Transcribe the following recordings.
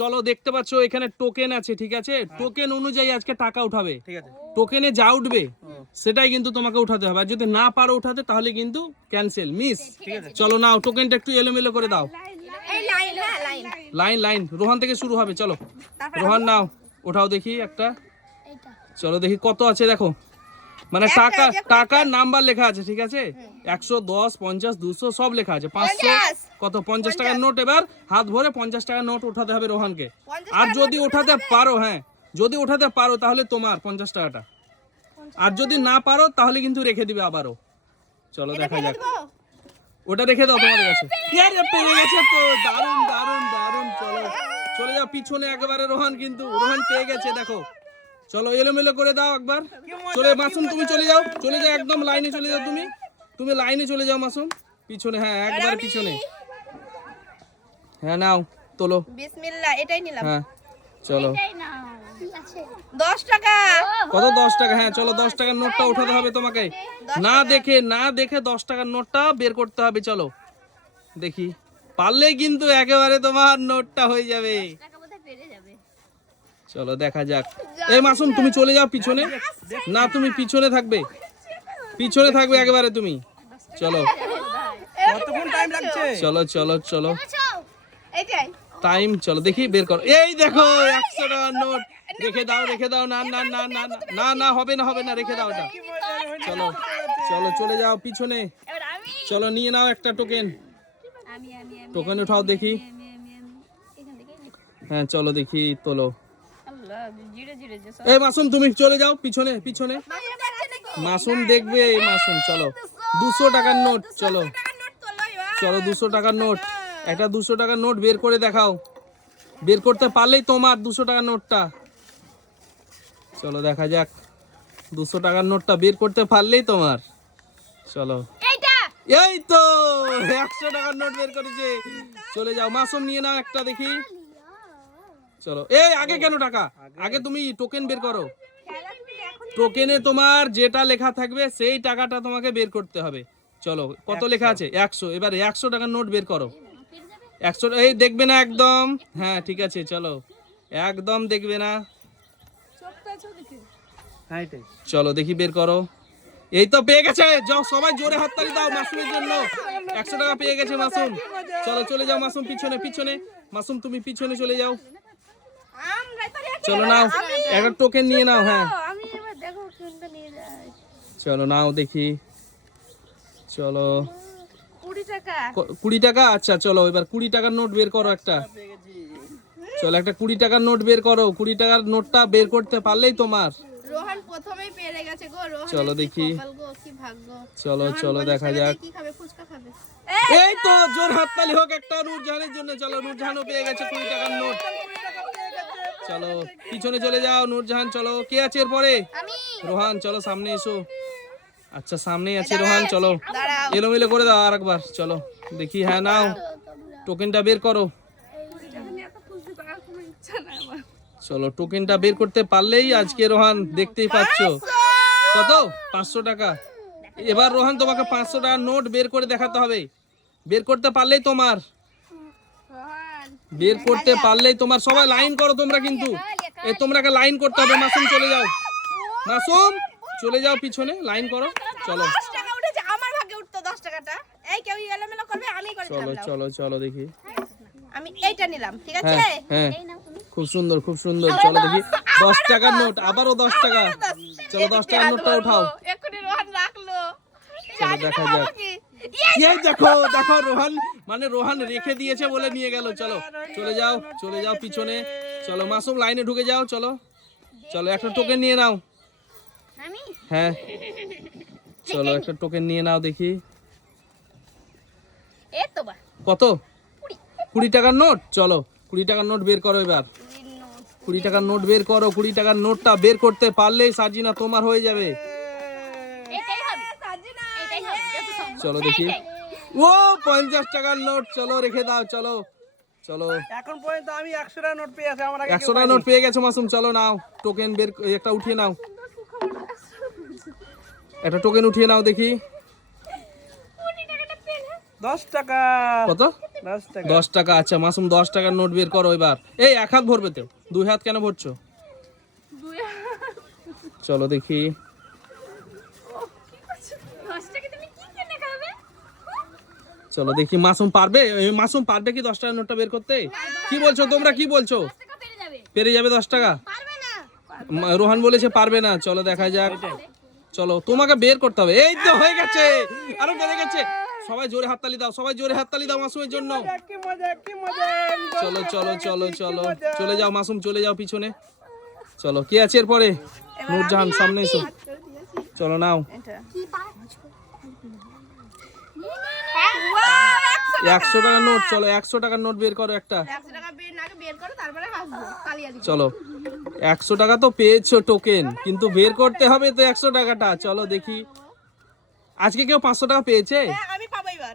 চলো দেখতে পাচ্ছ এখানে টোকেন আছে, ঠিক আছে? টোকেন অনুযায়ী আজকে টাকা উঠাবে, ঠিক আছে। টোকেনে যা উঠবে সেটাই কিন্তু তোমাকে উঠাতে হবে, আর যদি না পারো উঠাতে তাহলে কিন্তু ক্যান্সেল, মিস। চলো নাও, টোকেনটা একটু এলোমেলো করে দাও। লাইন লাইন রোহান থেকে শুরু হবে, চলো রোহান নাও, ওঠাও দেখি একটা। চলো দেখি কত আছে দেখো, মানে টাকা টাকার নাম্বার লেখা আছে, ঠিক আছে? 110, 50, 200 সব লেখা আছে। 500 কত, 50 টাকার নোট। এবার হাত ভরে 50 টাকার নোট উঠাতে হবে রোহানকে। আর যদি উঠাতে পারো, হ্যাঁ যদি উঠাতে পারো তাহলে তোমার 50 টাকাটা, আর যদি না পারো তাহলে কিন্তু রেখে দিবে আবারও। চলো দেখা যাক, ওটা রেখে দাও তোমাদের কাছে। পেয়ে গেছে তো, দারুন দারুন দারুন। চলো চলে যাও পিছনে একেবারে, রোহান কিন্তু রোহান পেয়ে গেছে দেখো। চলো এলোমেলো করে দাও একবার। চলে মাসুম তুমি চলে যাও, চলে যাও একদম লাইনে চলে যাও, তুমি লাইনে চলে যাও মাসুম, পিছনে, হ্যাঁ একবার পিছনে। হ্যাঁ নাও তোলো, বিসমিল্লাহ, এটাই নিলাম। হ্যাঁ চলো। 10 টাকা। কত, 10 টাকা? হ্যাঁ চলো 10 টাকার নোটটা উঠাতে হবে তোমাকে, না দেখে 10 টাকার নোটটা বের করতে হবে। চলো দেখি, পারলে কিন্তু একেবারে তোমার নোটটা হয়ে যাবে। চলো দেখা যাক। এই মাসুম তুমি চলে যাও পিছনে, না তুমি পিছনে থাকবে, পিছনে থাকবে একেবারে তুমি। চলো কতক্ষণ টাইম লাগছে? চলো চলো চলো এইটাই টাইম, চলো দেখি বের করো। এই দেখো 100 টাকার নোট। রেখে দাও রেখে দাও, না না না না না না, হবে না হবে না, রেখে দাও এটা। চলো চলো চলে যাও পিছনে, চলো নিয়ে নাও একটা টোকেন, টোকেন উঠাও দেখি। হ্যাঁ চলো দেখি তোলো। এই মাসুম তুমি চলে যাও পিছনে পিছনে, মাসুম দেখবে এই মাসুম। চলো 200 টাকার নোট, চলো চলো 200 টাকার নোট, একটা 200 টাকার নোট বের করে দেখাও, বের করতে পারলেই তোমার 200 টাকার নোটটা। চলো দেখা যাক, 200 টাকার নোটটা বের করতে পারলেই তোমার। চলো এই তো 100 টাকার নোট বের করেছে। চলে যাও মাসুম নিয়ে নাও একটা দেখি। চলো এই আগে কেন টাকা, আগে তুমি টোকেন বের করো, টোকেনে তোমার যেটা লেখা থাকবে সেই টাকাটা তোমাকে বের করতে হবে। চলো কত লেখা আছে, 100। এবারে 100 টাকার নোট বের করো। 100, এই দেখবে না একদম, হ্যাঁ ঠিক আছে চলো একদম দেখবে না। চলো দেখি বের করো। এই তো পেয়ে গেছে, যাও সবাই জোরে হাততালি দাও মাসুমের জন্য। 100 টাকা পেয়ে গেছে মাসুম। চলো চলে যাও মাসুম পিছনে পিছনে, মাসুম তুমি পিছনে চলে যাও। চলো নাও একটা টোকেন নিয়ে নাও, হ্যাঁ চলো নাও দেখি। চলো 20 টাকা, আচ্ছা চলো এবার 20 টাকার নোট বের করো একটা। চলো একটা 20 টাকার নোট বের করো, 20 টাকার নোটটা বের করতে পারলেই তোমার। রোহান প্রথমেই পেরে গেছে গো, রোহান চলো দেখি, কি ভাগ্য। চলো চলো দেখা যাক। কি খাবে, ফুচকা খাবে। এই তো জোর হাততালি হোক একটা নূরজাহানের জন্য। চলো নূরজাহানও পেয়ে গেছে 20 টাকার নোট। চলো পিছনে চলে যাও নূরজাহান। চলো কে আছে এরপরে, রোহান চলো সামনে এসো। আচ্ছা সামনেই আছে রোহান, চলো এলোমেলো করে দাও আরেকবার। চলো দেখি, হ্যাঁ নাও টোকেনটা বের করো। চলো টোকেনটা বের করতে পারলেই আজকে রোহান দেখতেই পাচ্ছ কত, 500 টাকা। এবার রোহান তোমাকে 500 টাকার নোট বের করে দেখাতে হবে, বের করতে পারলেই তোমার, বের করতে পারলেই তোমার। সবাই লাইন করো তোমরা, কিন্তু এই তোমরাকে লাইন করতে হবে। মাসুম চলে যাও, মাসুম চলে যাও পিছনে, লাইন করো। চলো 10 টাকা উঠেছে, আমার ভাগ্যে উঠতো 10 টাকাটা। এই কেউ এলোমেলো করবে, আমি করে চলো দিলাম। চলো চলো দেখি, আমি এইটা নিলাম, ঠিক আছে। হ্যাঁ হ্যাঁ খুব সুন্দর খুব সুন্দর। চলো দেখি 10 টাকার নোট, আবারও 10 টাকা। চলো 10 টাকার নোটটা উঠাও। এক্ষুনি রোহান রাখলো, চলো দেখা যাক। এই দেখো দেখো রোহান, মানে রোহান রেখে দিয়েছে বলে নিয়ে গেল। চলো চলে যাও চলে যাও পিছনে। চলো মাসুম লাইনে ঢুকে যাও। চলো চলো একটা টোকেন নিয়ে নাও, হ্যাঁ চলো একটা টোকেন নিয়ে নাও দেখি। কত, 20 টাকার নোট। চলো 20 টাকার নোট বের করো এবার, 20 টাকার নোট বের করো। 20 টাকার নোটটা বের করতে পারলেই সাজিনা তোমার হয়ে যাবে। চলো দেখি, ও 50 টাকার নোট। চলো রেখে দাও। চলো চলো এখন পর্যন্ত আমি 100 টাকা নোট পেয়ে আছি, আমার আগে 100 টাকার নোট পেয়ে গেছো মাসুম। চলো নাও টোকেন বের, একটা উঠিয়ে নাও, একটা টোকেন উঠিয়ে নাও দেখি। 10 টাকা। কত? 10 টাকা। 10 টাকা। আচ্ছা মাসুম 10 টাকার নোট বের করো এবার। এই এক হাত ভরবে তো, দুই হাত কেন ভরছো? চলো দেখি। চলো দেখি মাসুম পারবে, মাসুম পারবে কি 10 টাকার নোটটা বের করতে? কি বলছো তোমরা, কি বলছো? পেরে যাবে 10 টাকা? রোহান বলেছে পারবে না। চলো দেখা যাক। চলো তোমাকে বের করতে হবে। এই তো হয়ে গেছে, আরো বেড়ে গেছে। সবাই জোরে হাততালি দাও, সবাই জোরে হাততালি দাও মাসুমের জন্য। কি মজা, কি মজা। চলো চলো চলো চলো চলে যাও মাসুম, চলে যাও পিছনে। চলো কে আছে এরপরে? নূরজাহান সামনে এসো। চলো নাও। 100 টাকার নোট। চলো 100 টাকার নোট বের করো একটা। 100 টাকা বের করো, তারপরে হাসবো, তালিয়া দিবো। চলো 100 টাকা তো পেয়েছো টোকেন, কিন্তু বের করতে হবে তো 100 টাকাটা। চলো দেখি আজকে কেউ 500 টাকা পেয়েছে? আমি পাবো এবার।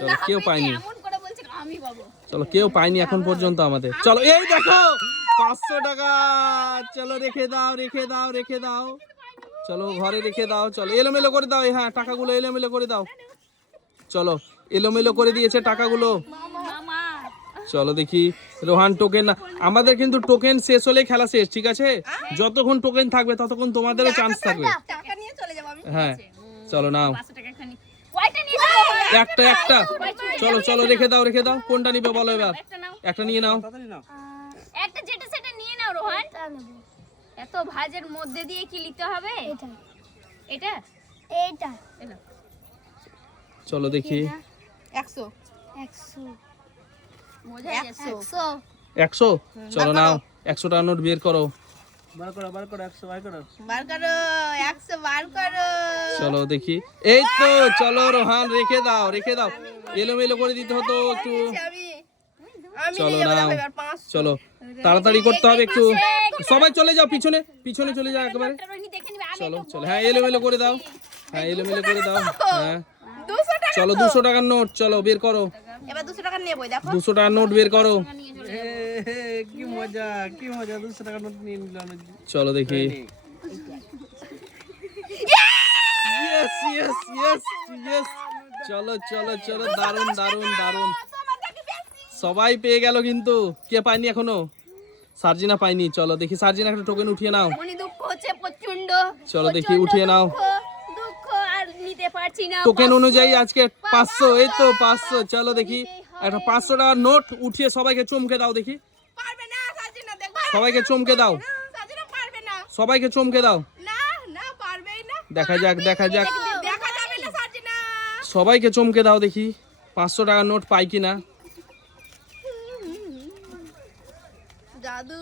চলো, কেউ পায়নি। এমন করে বলছে আমি পাবো। চলো কেউ পায়নি এখন পর্যন্ত আমাদের। চলো এই দেখো 500 টাকা। চলো রেখে দাও, রেখে দাও, রেখে দাও। চলো ঘরে রেখে দাও। চলো এলোমেলো করে দাও। হ্যাঁ টাকাগুলো এলোমেলো করে দাও। চলো এলোমেলো করে দিয়েছে টাকাগুলো। মামা চলো দেখি রোহান টোকেন না, আমাদের কিন্তু টোকেন শেষ হলে খেলা শেষ, ঠিক আছে? যতক্ষণ টোকেন থাকবে ততক্ষণ তোমাদেরও চান্স থাকবে। টাকা নিয়ে চলে যাবো আমি। হ্যাঁ চলো নাও 500 টাকা খানি। কয়টা নিয়ে যাবো? একটা একটা। চলো চলো রেখে দাও, রেখে দাও। কোনটা নিবে বলো এবার? একটা নাও। একটা নিয়ে নাও। তাড়াতাড়ি নাও। একটা যেটা সেটা নিয়ে নাও রোহান। এত ভাজের মধ্যে দিয়ে কি নিতে হবে? এটা এটা এটা চলো দেখি 100 মজা 100 100। চলো নাও 100 টাকার নোট বের করো। বার করো, বার করো, 100 বার করো। বার করো 100 বার করো। চলো দেখি। এই তো চলো রোহান রেখে দাও, রেখে দাও। এলোমেলো করে দিতে হতো একটু। আমি চলো নিয়ে যাবো নাও। এবার 500। চলো তাড়াতাড়ি করতে হবে একটু। সবাই চলে যাও পিছনে, পিছনে চলে যাও একেবারে। দেখে নিবে আমি। চলো চলো হ্যাঁ এলোমেলো করে দাও। হ্যাঁ এলোমেলো করে দাও। হ্যাঁ 200 টাকা। চলো 200 টাকার নোট চলো বের করো। এবার 200 টাকা নেবো দেখো। 200 টাকার নোট বের করো। কি মজা, কি মজা। 200 টাকা নোট নিয়ে নিলাম। চলো দেখি। Yes yes yes yes. চলো চলো চলো দারুন দারুন দারুন। সবাই পেয়ে গেল কিন্তু কে পায়নি এখনো? সার্জিনা পাইনি। চলো দেখি সার্জিনা একটা টোকেন উঠিয়ে নাও। মনে দুঃখ হচ্ছে প্রচন্ড। চলো দেখি উঠিয়ে নাও। দুঃখ আর নিতে পারছি না। টোকেন অনুযায়ী আজকে 500। এই তো 500। চলো দেখি একটা 500 টাকার নোট উঠিয়ে সবাইকে চমকে দাও দেখি। পারবে না সাজিনা, দেখো। সবাইকে চমকে দাও, সাজিনা পারবে না। সবাইকে চমকে দাও। না না পারবেই না। দেখা যাক দেখা যাক। দেখা যাবে না সাজিনা। সবাইকে চমকে দাও দেখি 500 টাকার নোট পাই কিনা। জাদু।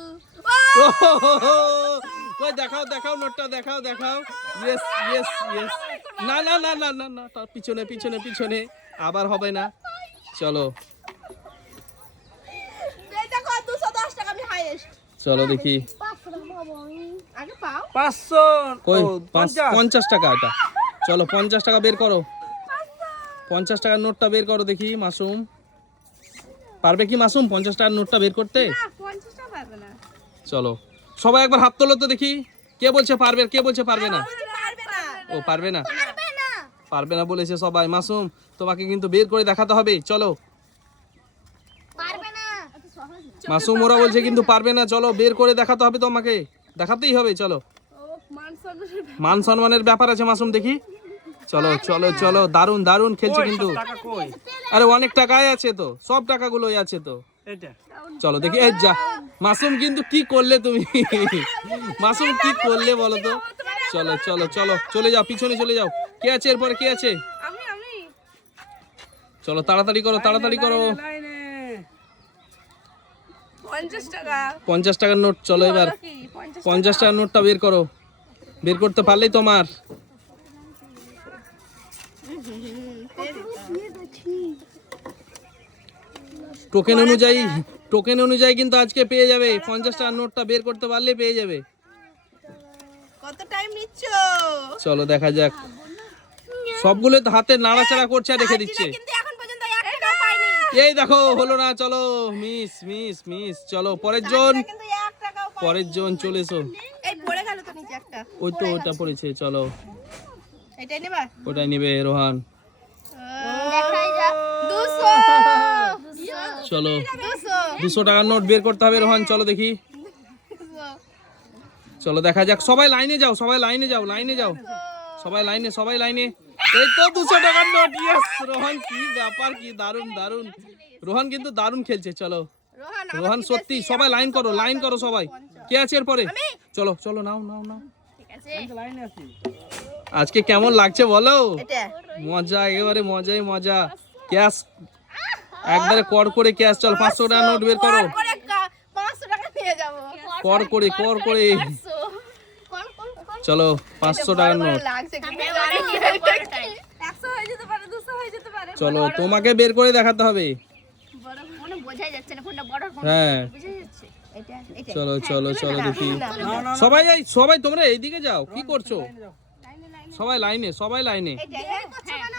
কই দেখাও দেখাও নোটটা দেখাও দেখাও। Yes yes yes. না না না না না না তার পিছনে পিছনে পিছনে আবার হবে না। চলো এই দেখো 210 টাকা আমি হাইয়েস্ট। চলো দেখি। আগে পাও। 500। কই ও, 50 টাকা এটা। চলো 50 টাকা বের করো। 50 টাকার নোটটা বের করো দেখি মাসুম। পারবে কি মাসুম 50 টাকার নোটটা বের করতে? না 50 টাকা পারবে না। চলো সবাই একবার হাত তোলো তো দেখি। কে বলছে পারবে, কে বলছে পারবে না? পারবে না। ও পারবে না, পারবে না। পারবে না বলেছে সবাই। মাসুম তোমাকে কিন্তু বের করে দেখাতে হবে। চলো পারবে না। মাসুম ওরা বলছে কিন্তু পারবে না। চলো বের করে দেখাতে হবে তোমাকে, দেখাতেই হবে। চলো মান সম্মানের ব্যাপার আছে মাসুম দেখি। চলো চলো চলো দারুন দারুন খেলছে কই, কিন্তু। সব টাকা কই? আরে অনেক টাকাই আছে তো, সব টাকাগুলোই আছে তো। এটা। চলো দেখি। এই যা মাসুম কিন্তু কি করলে তুমি? মাসুম কি করলে বলো তো? চলো চলো চলো চলে যাও পিছনে চলে যাও। কে আছে এরপরে, কে আছে? আমি চলো তাড়াতাড়ি করো তাড়াতাড়ি করো। লাইনে। 50 টাকা। 50 টাকার নোট চলো এবার। 50 টাকার নোটটা বের করো। বের করতে পারলেই তোমার। টোকেন অনুযায়ী, টোকেন অনুযায়ী কিন্তু আজকে পেয়ে যাবে। 50 টাকার নোটটা বের করতে পারলে পেয়ে যাবে। কত টাইম নিচ্ছ? চলো দেখা যাক। সবগুলো তো হাতে নাড়াচাড়া করছে আর রেখে দিচ্ছে। কিন্তু এখন পর্যন্ত 1 টাকাও পাইনি। এই দেখো হলো না। চলো মিস মিস মিস। চলো পরের জন, কিন্তু 1 টাকাও পাইনি। পরের জন চলে এসো। এই পড়ে গেল তো নিচে একটা। ওই তো ওটা পড়েছে। চলো এটাই নেবা? ওটাই নিবে রোহান। দেখাই যাক। চলো 200 টাকার নোট বের করতে হবে রোহান, চলো দেখি। চলো দেখা যাক, সবাই লাইনে যাও, সবাই লাইনে যাও, লাইনে যাও, সবাই লাইনে, সবাই লাইনে। এই তো 200 টাকার নোট, ইয়েস রোহান, কি ব্যাপার, কি দারুন দারুন, রোহান কিন্তু দারুন খেলছে। চলো রোহান সত্যি, সবাই লাইন করো, লাইন করো সবাই। কে আছে এরপরে? চলো চলো, নাও নাও নাও। ঠিক আছে লাইনে আছি। আজকে কেমন লাগছে বলো? মজা, একেবারে মজাই মজা। ক্যাশ একবারে কর করে ক্যাশ। চল 500 টাকা নোট বের করো, 500 টাকা নিয়ে যাব কর করে, কর করে। চলো 500 টাকার নোট। লাগছে আমি অনেক খেতে পারতাই। 100 হয়ে যেতে পারে, 200 হয়ে যেতে পারে। চলো তোমাকে বের করে দেখাতে হবে। মনে বোঝাই যাচ্ছে না কোনটা বড় কোনটা হ্যাঁ বুঝা যাচ্ছে। এটা এটা চলো চলো চলো দেখি। না, না, সবাই এই, সবাই তোমরা এইদিকে যাও, কি করছো? সবাই লাইনে, সবাই লাইনে। এটা করছো কেন?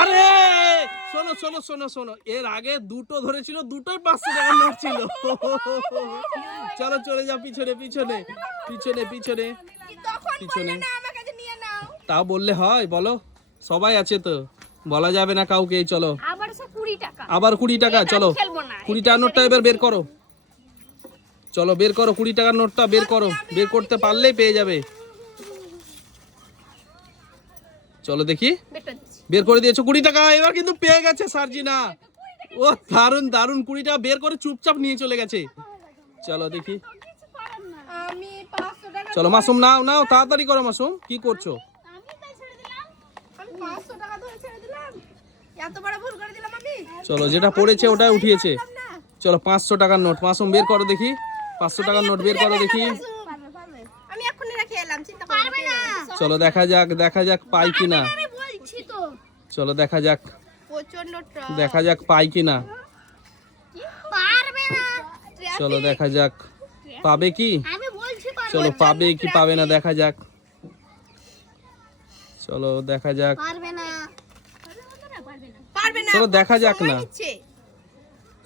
আরে শোনো শোনো শোনো শোনো, এর আগে দুটো ধরেছিল, দুটোই 500 টাকার নোট ছিল। চলো চলে যাও পিছনে, পিছনে পিছনে পিছনে তখন পিছনে। না আমার কাছে নিয়ে নাও। তাও বললে হয়? বলো, সবাই আছে তো, বলা যাবে না কাউকে। চলো আবার সে 20 টাকা। আবার 20 টাকা। চলো খেলবো না। 20 টাকার নোটটা এবার বের করো। চলো বের করো 20 টাকার নোটটা বের করো, বের করতে পারলেই পেয়ে যাবে। চলো দেখি, বেটা দিচ্ছি। বের করে দিয়েছো 20 টাকা, এবার কিন্তু পেয়ে গেছে সার্জিনা। ও দারুন দারুন, 20 টাকা বের করে চুপচাপ নিয়ে চলে গেছে। চলো দেখি, আমি 500 টাকা চলো মাসুম নাও নাও, তাড়াতাড়ি করো মাসুম, কি করছো? আমি তাই ছেড়ে দিলাম। আমি 500 টাকা ধরে ছেড়ে দিলাম। এত বড় ভুল করে দিলাম আমি। চলো যেটা পড়েছে ওটাই উঠিয়েছে। না চলো 500 টাকার নোট, মাসুম বের করো দেখি, 500 টাকার নোট বের করো দেখি। পারবে। আমি এক্ষুনি রেখে এলাম, চিন্তা করবে না। চলো দেখা যাক, দেখা যাক পাই কিনা। আমি বলছি তো। চলো দেখা যাক, প্রচন্ড ট্রাক। দেখা যাক পাই কিনা। পারবে না। চলো দেখা যাক পাবে কি। আমি বলছি পারবে। চলো পাবে কি পাবে না দেখা যাক। চলো দেখা যাক, পারবে না। পারবে না। চলো দেখা যাক না, নিচ্ছে।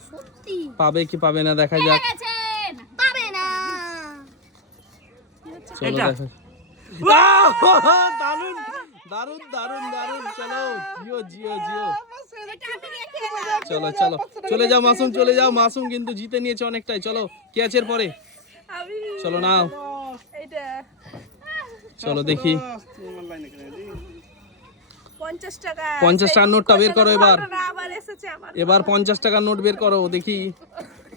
সত্যি পাবে কি পাবে না দেখা যাক। গেছেন। পাবে না। চলো এটা। দেখা, দারুন দারুন দারুন দারুন। চলো জিও জিও জিও। এটা আমি রেখে এলাম। চলো চলো চলে যাও মাসুম, চলে যাও। মাসুম কিন্তু জিতে নিয়েছে অনেকটাই। চলো কে আছে এরপরে? চলো নাও, এটা চলো দেখি। তোমার লাইনে কেন এলি? 50 টাকা। 50 টাকার নোটটা বের করো এবার। আবার এসেছে আমার। এবার 50 টাকার নোট বের করো দেখি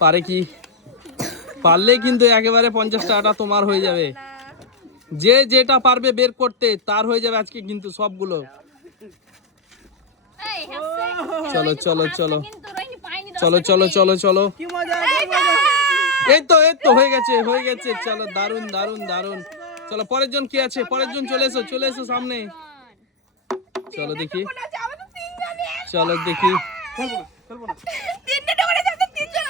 পারে কি। পারলে কিন্তু একেবারে 50 টাকাটা তোমার হয়ে যাবে। যে যেটা পারবে বের করতে তার হয়ে যাবে আজকে কিন্তু সবগুলো। এই হাসছে। চলো চলো চলো কিন্তু রোহিণী পাইনি। চলো চলো চলো চলো। কি মজা, কি মজা। এই তো হয়ে গেছে, হয়ে গেছে। চলো দারুন দারুন দারুন। চলো পরের জন কে আছে? পরের জন চলে এসো, চলে এসো সামনে। চলো দেখি, চলো দেখি। খেলবো না, খেলবো না।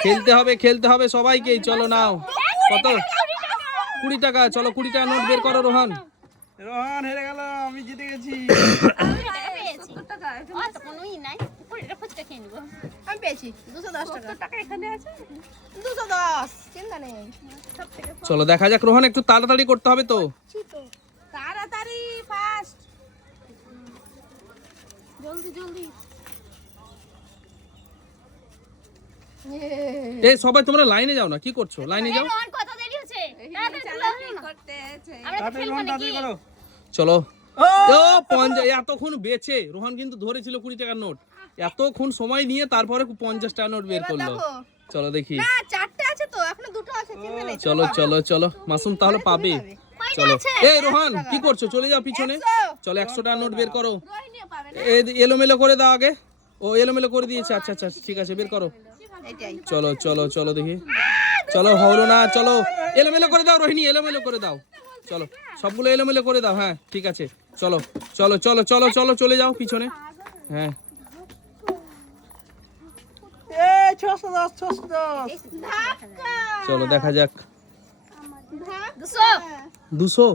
খেলতে হবে, খেলতে হবে সবাইকেই। চলো নাও, কত? 20 টাকা। চলো 20 টাকা নোট বের করো রোহান। রোহান হেরে গেল, আমি জিতে গেছি। আমি পেয়েছি 210 টাকা। টাকা এখানে আছে 210। চিন্তা নেই। চলো দেখা যাক রোহান, একটু তাড়াতাড়ি করতে হবে তো। তাড়াতাড়ি ফাস্ট। জলদি জলদি। এই সবাই তোমরা লাইনে যাও না, কি করছো? লাইনে যাও। রোহন কত দেরি হচ্ছে? তাড়াতাড়ি তুলো। আমরা তো তাড়াতাড়ি খেলবো রোহান, নাকি? তাড়াতাড়ি করো। চলো। ও 50, এতক্ষণ বেছে রোহান কিন্তু ধরেছিল 20 টাকার নোট, এতক্ষণ সময় নিয়ে তারপরে 50 টাকার নোট বের করলো। দেখো। চলো দেখি। না চারটে আছে তো, এখনো দুটো আছে, চিন্তা নেই। চলো চলো চলো, মাসুম তাহলে পাবে। চলো এই রোহান কি করছো? চলে যাও পিছনে। চলো 100 টাকার নোট বের করো। রোহিণীও পাবে না। এই এলোমেলো করে দাও আগে। ও এলোমেলো করে দিয়েছে, আচ্ছা আচ্ছা ঠিক আছে, বের করো। এটাই। চলো চলো চলো দেখি। চলো হলো না, চলো এলোমেলো করে দাও রোহিণী, এলোমেলো করে দাও। চলো সবগুলো এলোমেলো করে দাও। হ্যাঁ ঠিক আছে, চলো চলো চলো চলো চলো চলে যাও পিছনে। হ্যাঁ এই 610, 610। ধাক্কা। চলো দেখা যাক। দুশো। 200।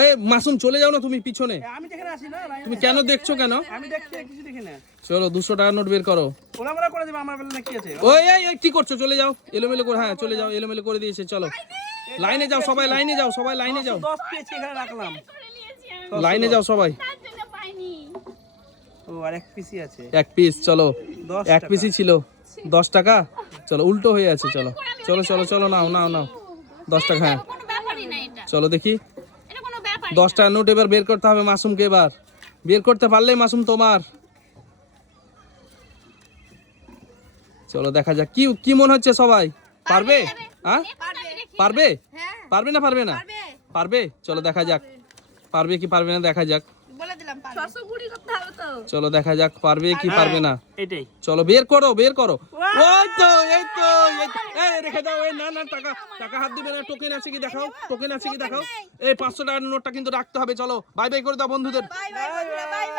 এই মাসুম চলে যাও না তুমি পিছনে, আমি যেখানে আছি না, লাইনে। তুমি কেন দেখছো কেন? আমি দেখছি, কিছু দেখি না। চলো 200 টাকার নোট বের করো। ওরা করে দিবে, আমার বেলা কি আছে? ওই এই এই, কি করছো? চলে যাও এলোমেলো করে। হ্যাঁ চলে যাও, এলোমেলো করে দিয়েছে। চলো লাইনে যাও সবাই, লাইনে যাও সবাই, লাইনে যাও, 10 পেয়েছি, এখানে রাখলাম। করে নিয়েছি আমি। লাইনে যাও সবাই। তার জন্য পাইনি। ও আর এক পিসি আছে। এক পিস, চলো 10 এক পিসই ছিল 10 টাকা। চলো উল্টো হয়ে আছে, চলো চলো চলো চলো নাও নাও নাও 10 টাকা। হ্যাঁ কোনো ব্যাপারই না এটা, চলো দেখি এটা কোনো ব্যাপার 10 টাকার নোট এবার বের করতে হবে মাসুমকে। এবার বের করতে পারলেই মাসুম তোমার। চলো দেখা যাক কি কি মনে হচ্ছে সবাই পারবে। হ্যাঁ পারবে, হ্যাঁ পারবে না পারবে না পারবে। পারবে। চলো দেখা যাক পারবে কি পারবে না, দেখা যাক। বলে দিলাম পারবে। 600 কুড়ি করতে হবে তো। চলো দেখা যাক পারবে কি পারবে না। এটাই। চলো বের করো বের করো। ওই তো এই তো এই তো। এই রেখে দাও। এই না না টাকা টাকা হাত দিবে না। টোকেন আছে কি দেখাও, টোকেন আছে কি দেখাও। এই 500 টাকার নোটটা কিন্তু রাখতে হবে। চলো বাই বাই করে দাও বন্ধুদের। বাই বাই বন্ধুরা, বাই।